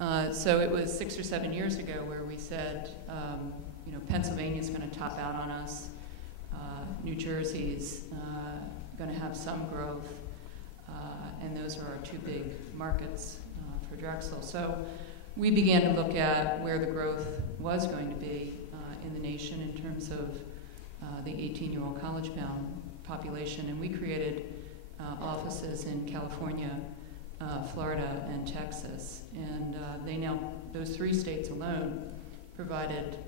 So it was 6 or 7 years ago where we said, you know, Pennsylvania's going to top out on us. New Jersey's going to have some growth, and those are our two big markets for Drexel. So we began to look at where the growth was going to be in the nation in terms of the 18-year-old college-bound population, and we created offices in California, Florida, and Texas. And they now, those three states alone, provided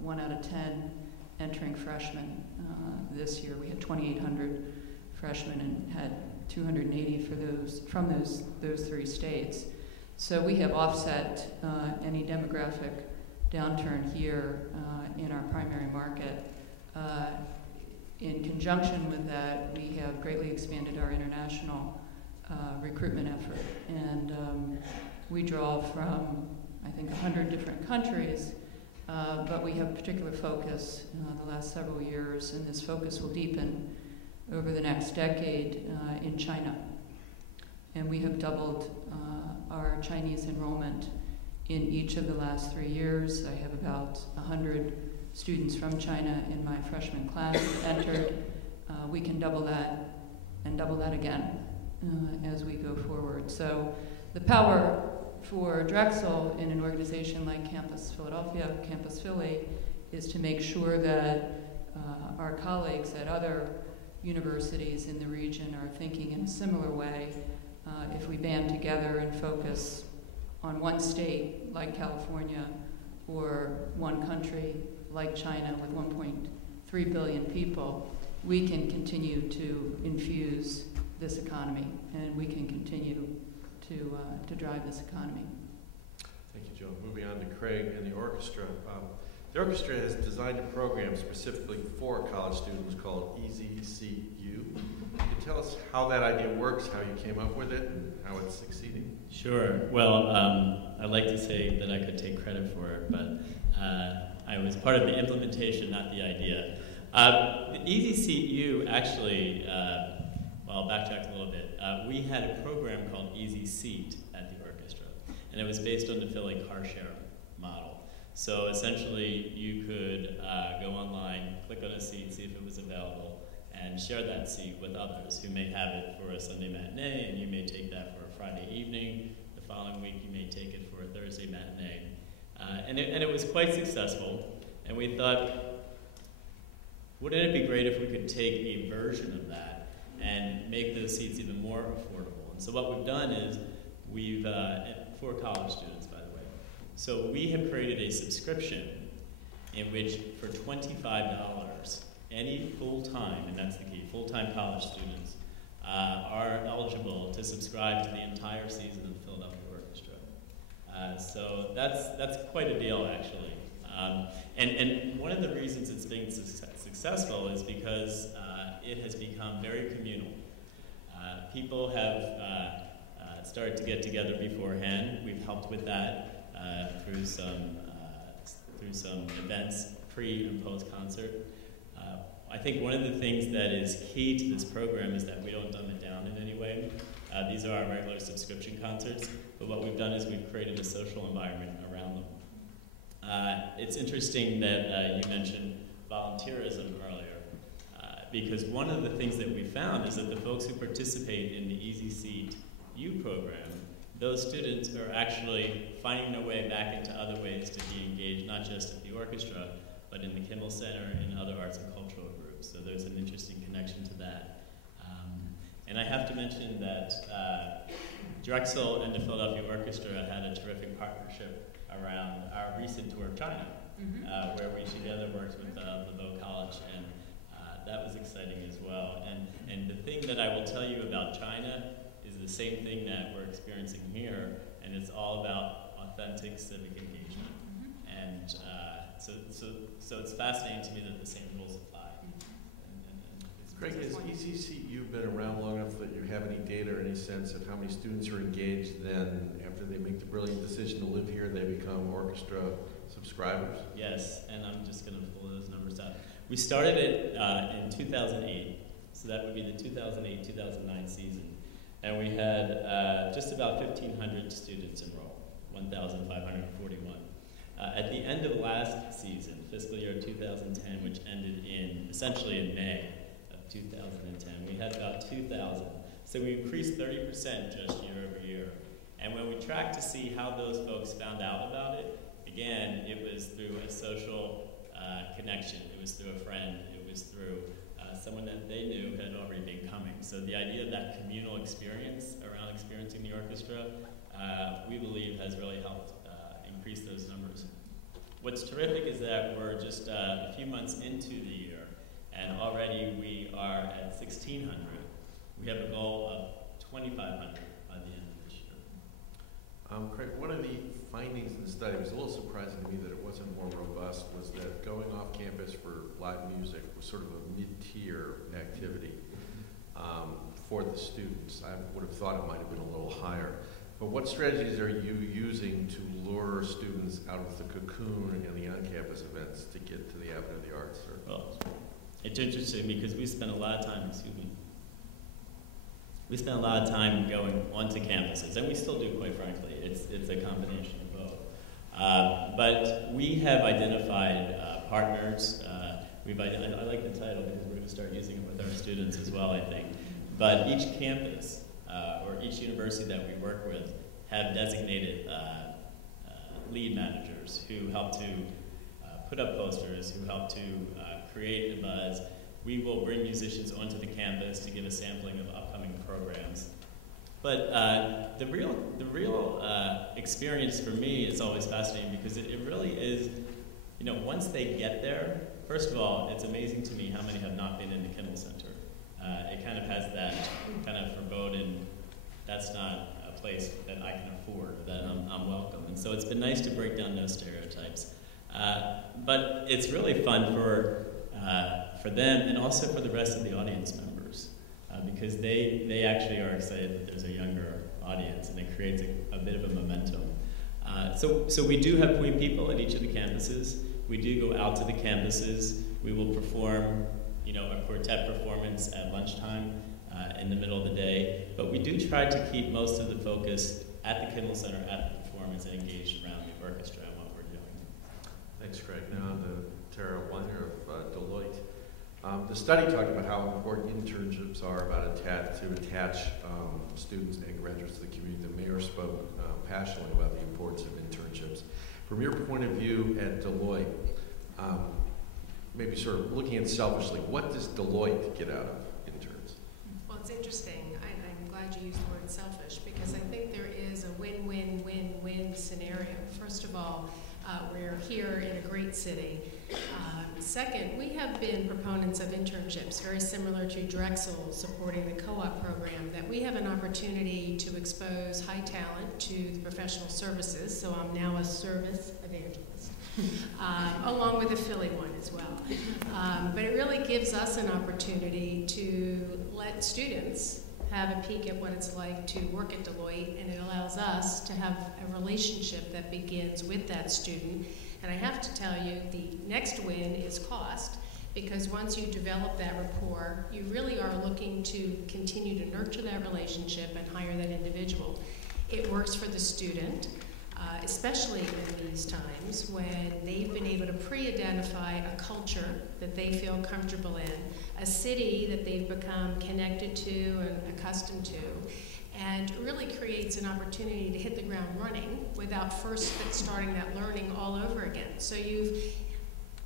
1 out of 10 entering freshmen this year. We had 2,800 freshmen and had 280 for those from those three states. So we have offset any demographic downturn here in our primary market. In conjunction with that, we have greatly expanded our international recruitment effort, and we draw from, I think, 100 different countries, but we have particular focus the last several years, and this focus will deepen over the next decade in China. And we have doubled our Chinese enrollment in each of the last 3 years. I have about 100 students from China in my freshman class that entered. We can double that and double that again as we go forward. So the power for Drexel in an organization like Campus Philadelphia, Campus Philly, is to make sure that our colleagues at other universities in the region are thinking in a similar way. If we band together and focus on one state like California or one country like China with 1.3 billion people, we can continue to infuse this economy, and we can continue to drive this economy. Thank you, Joe. Moving on to Craig and the orchestra. The orchestra has designed a program specifically for college students called EZCU. Can you tell us how that idea works, how you came up with it, and how it's succeeding? Sure. Well, I'd like to say that I could take credit for it, but I was part of the implementation, not the idea. The EZCU actually, well, I'll backtrack a little bit. We had a program called Easy Seat at the orchestra, and it was based on the Philly car share model. So essentially, you could go online, click on a seat, see if it was available, and share that seat with others who may have it for a Sunday matinee, and you may take that for a Friday evening. The following week, you may take it for a Thursday matinee. And it was quite successful, and we thought, wouldn't it be great if we could take a version of that and make those seats even more affordable? And so what we've done is we've, for college students, by the way, so we have created a subscription in which for $25, any full-time, and that's the key, full-time college students are eligible to subscribe to the entire season of the Philadelphia Orchestra. So that's quite a deal, actually. And one of the reasons it's been successful is because it has become very communal. People have started to get together beforehand. We've helped with that through some events pre and post concert. I think one of the things that is key to this program is that we don't dumb it down in any way. These are our regular subscription concerts, but what we've done is we've created a social environment around them. It's interesting that you mentioned volunteerism earlier, because one of the things that we found is that the folks who participate in the Easy Seat U program, those students are actually finding their way back into other ways to be engaged, not just at the orchestra, but in the Kimmel Center and other arts and cultural groups. So there's an interesting connection to that. And I have to mention that Drexel and the Philadelphia Orchestra had a terrific partnership around our recent tour of China, where we together worked with LeBeau College, and that was exciting as well. And the thing that I will tell you about China is the same thing that we're experiencing here, and it's all about authentic civic engagement. And so it's fascinating to me that the same rules apply. Craig, has EZCU been around long enough that you have any data or any sense of how many students are engaged then after they make the brilliant decision to live here, they become orchestra subscribers? Yes, and I'm just going to pull those numbers out. We started it in 2008, so that would be the 2008-2009 season. And we had just about 1,500 students enroll, 1,000 1,541. At the end of last season, fiscal year 2010, which ended essentially in May of 2010, we had about 2,000. So we increased 30% just year over year. And when we tracked to see how those folks found out about it, again, it was through a social connection. It was through a friend. It was through someone that they knew had already been coming. So the idea of that communal experience around experiencing the orchestra, we believe has really helped increase those numbers. What's terrific is that we're just a few months into the year, and already we are at 1,600. We have a goal of 2,500 by the end of this year. Craig, one of the findings in the study was a little surprising to me that it wasn't more robust, was that going off campus for live music was sort of a mid-tier activity for the students. I would have thought it might have been a little higher. But what strategies are you using to lure students out of the cocoon and the on-campus events to get to the Avenue of the Arts? Well, it's interesting because we spent a lot of time, we spent a lot of time going onto campuses, and we still do, quite frankly. It's a combination of both. But we have identified partners. I like the title because we're going to start using it with our students as well, I think. But each campus or each university that we work with have designated lead managers who help to put up posters, who help to create a buzz. We will bring musicians onto the campus to give a sampling of upcoming programs. But the real experience for me is always fascinating because it really is, once they get there, first of all, it's amazing to me how many have not been in the Kindle Center. It kind of has that kind of foreboding, that's not a place that I can afford, that I'm welcome. And so it's been nice to break down those stereotypes. But it's really fun for them and also for the rest of the audience members because they actually are excited that there's a younger audience and it creates a bit of a momentum. So we do have point people at each of the campuses. We do go out to the campuses. We will perform a quartet performance at lunchtime in the middle of the day. But we do try to keep most of the focus at the Kindle Center, at the performance, and engaged around the orchestra and what we're doing. Thanks, Craig. Now to Tara Weiner of Deloitte. The study talked about how important internships are to attach students and graduates to the community. The mayor spoke passionately about the importance of internships. From your point of view at Deloitte, maybe sort of looking at selfishly, what does Deloitte get out of interns? Well, it's interesting. I'm glad you used the word selfish because I think there is a win-win-win-win scenario. First of all, we're here in a great city. Second, we have been proponents of internships, very similar to Drexel supporting the co-op program, that we have an opportunity to expose high talent to the professional services, so I'm now a service evangelist, along with a Philly one as well. But it really gives us an opportunity to let students have a peek at what it's like to work at Deloitte, and it allows us to have a relationship that begins with that student. And I have to tell you, the next win is cost, because once you develop that rapport, you really are looking to continue to nurture that relationship and hire that individual. It works for the student, especially in these times when they've been able to pre-identify a culture that they feel comfortable in, a city that they've become connected to and accustomed to, and really creates an opportunity to hit the ground running without first starting that learning all over again. So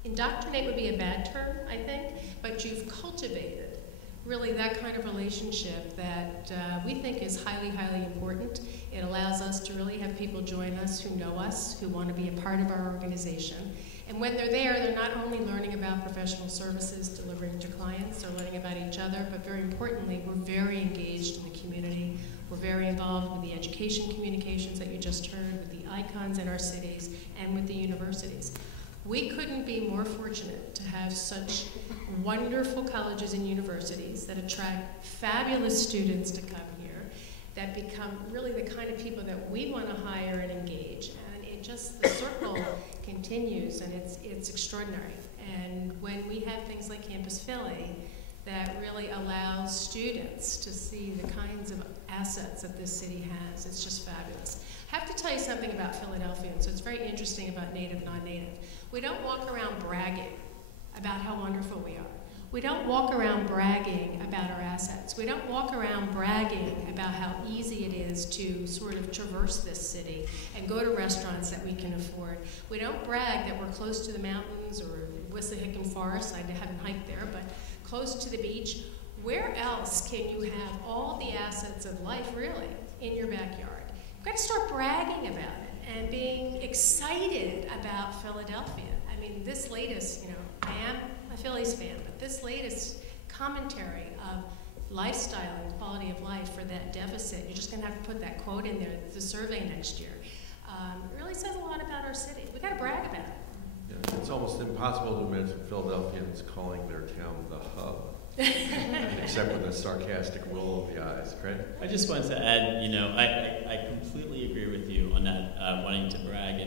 indoctrinate would be a bad term, I think, but you've cultivated really that kind of relationship that we think is highly, highly important. It allows us to really have people join us who know us, who want to be a part of our organization. And when they're there, they're not only learning about professional services, delivering to clients, they're learning about each other, but very importantly, we're very engaged in the community. We're very involved with the education communications that you just heard, with the icons in our cities, and with the universities. We couldn't be more fortunate to have such wonderful colleges and universities that attract fabulous students to come here, that become really the kind of people that we want to hire and engage. And it just, the circle continues, and it's extraordinary. And when we have things like Campus Philly, that really allows students to see the kinds of assets that this city has. It's just fabulous. I have to tell you something about Philadelphia, and so it's very interesting about native, non-native. We don't walk around bragging about how wonderful we are. We don't walk around bragging about our assets. We don't walk around bragging about how easy it is to sort of traverse this city and go to restaurants that we can afford. We don't brag that we're close to the mountains or Wissahickon Forest. I haven't hiked there, but close to the beach. Where else can you have all the assets of life, really, in your backyard? You've got to start bragging about it and being excited about Philadelphia. I mean, this latest, I am a Phillies fan, but this latest commentary of lifestyle and quality of life for that deficit, you're just going to have to put that quote in there, the survey next year. It really says a lot about our city. We've got to brag about it. Yeah, it's almost impossible to imagine Philadelphians calling their town the hub. Except with a sarcastic roll of the eyes, correct? I just wanted to add, I completely agree with you on that, wanting to brag.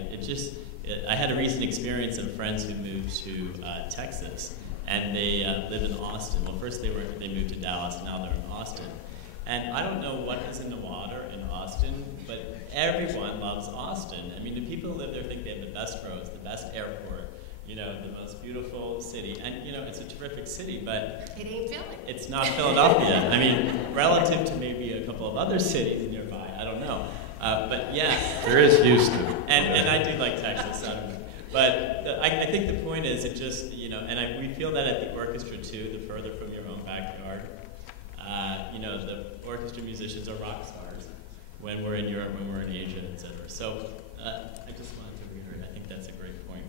I had a recent experience of friends who moved to Texas, and they live in Austin. Well, first they moved to Dallas, and now they're in Austin. And I don't know what is in the water in Austin, but everyone loves Austin. I mean, the people who live there think they have the best roads, the best airport, the most beautiful city. And, it's a terrific city, but it ain't Philly. It's not Philadelphia. I mean, relative to maybe a couple of other cities nearby, I don't know. But yeah. There is Houston. And I do like Texas. But I think the point is, it just, and we feel that at the orchestra too, the further from your own backyard. The orchestra musicians are rock stars when we're in Europe, when we're in Asia, et cetera. So I just wanted to reiterate, I think that's a great point.